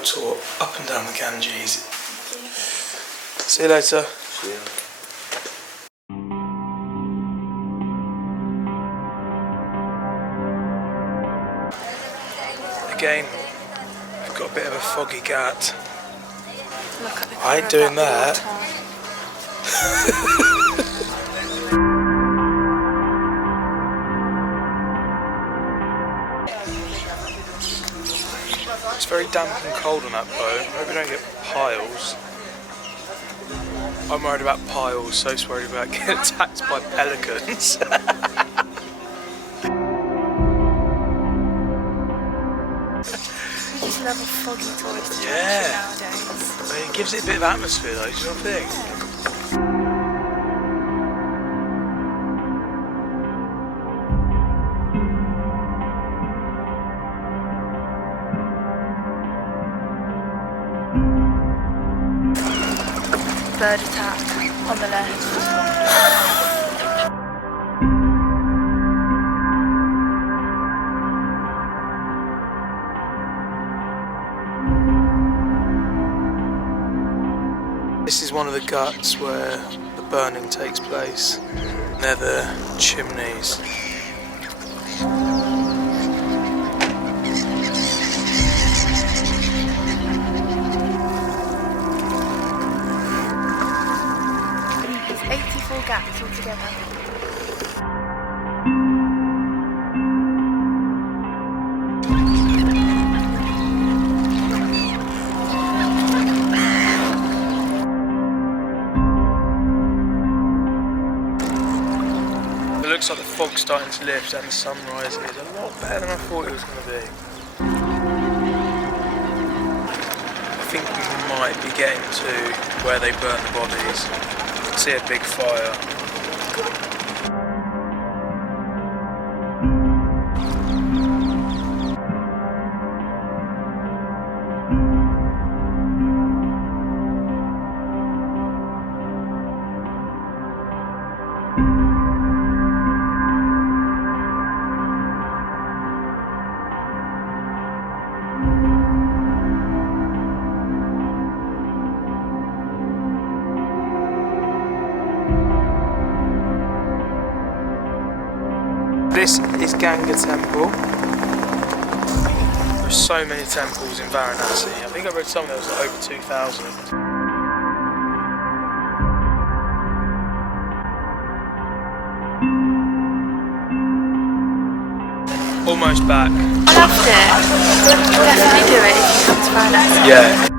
boat tour up and down the Ganges. See you later. See ya. Again, I've got a bit of a foggy gut. Look at the I ain't doing that. It's very damp and cold on that boat. I hope we don't get piles. I'm worried about piles, Soph's worried about getting attacked by pelicans. We just love a foggy tourist Yeah. nowadays. I mean, it gives it a bit of atmosphere though, do you know what I think? Bird attack on the left. This is one of the guts where the burning takes place. They're the chimneys. It's 84 gaps altogether. It looks like the fog's starting to lift and the sun rising. It's a lot better than I thought it was going to be. I think we might be getting to where they burn the bodies. You can see a big fire. This is Ganga Temple. There's so many temples in Varanasi. I think I read something that was like over 2,000. Almost back. I loved it. Definitely do it if you come to Varanasi. Yeah.